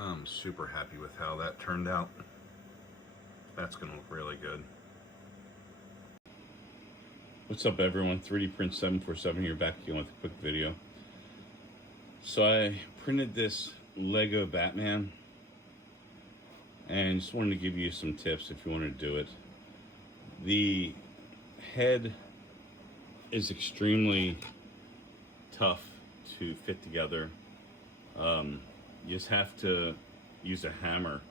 I'm super happy with how that turned out. That's gonna look really good. What's up everyone, 3D Print 747 here, back again with a quick video. So I printed this Lego Batman and just wanted to give you some tips if you want to do it. The head is extremely tough to fit together. You just have to use a hammer.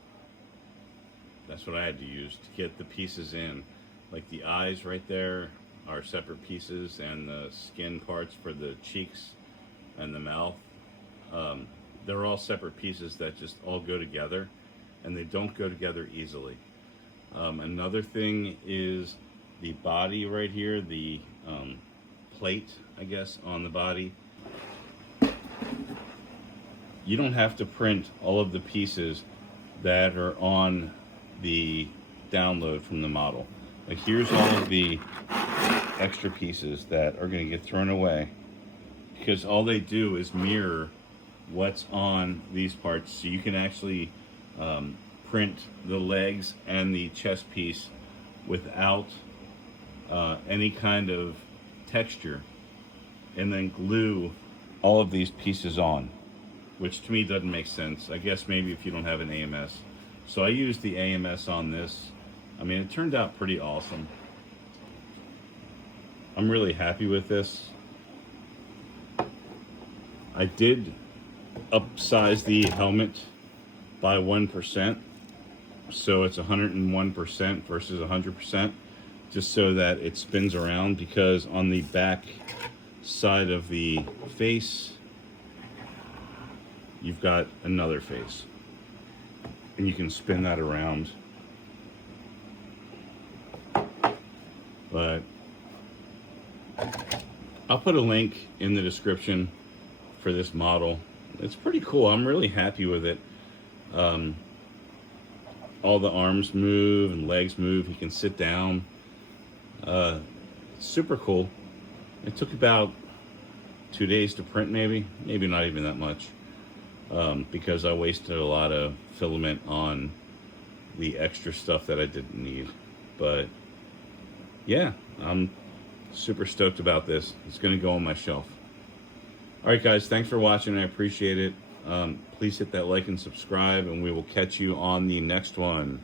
That's what I had to use to get the pieces in. Like the eyes right there are separate pieces, and the skin parts for the cheeks and the mouth, they're all separate pieces that just all go together, and they don't go together easily. Another thing is the body right here, the plate, I guess, on the body. You don't have to print all of the pieces that are on the download from the model. Like here's all of the extra pieces that are going to get thrown away, because all they do is mirror what's on these parts. So you can actually print the legs and the chest piece without any kind of texture, and then glue all of these pieces on, which to me doesn't make sense. I guess maybe if you don't have an AMS. So I used the AMS on this. I mean, it turned out pretty awesome. I'm really happy with this. I did upsize the helmet by 1%, so it's 101% versus 100%, just so that it spins around, because on the back side of the face you've got another face, and you can spin that around. But I'll put a link in the description for this model. It's pretty cool. I'm really happy with it. All the arms move and legs move. You can sit down. Super cool. It took about 2 days to print, maybe not even that much, because I wasted a lot of filament on the extra stuff that I didn't need. But yeah, I'm super stoked about this. It's going to go on my shelf. All right, guys, thanks for watching. I appreciate it. Please hit that like and subscribe, and we will catch you on the next one.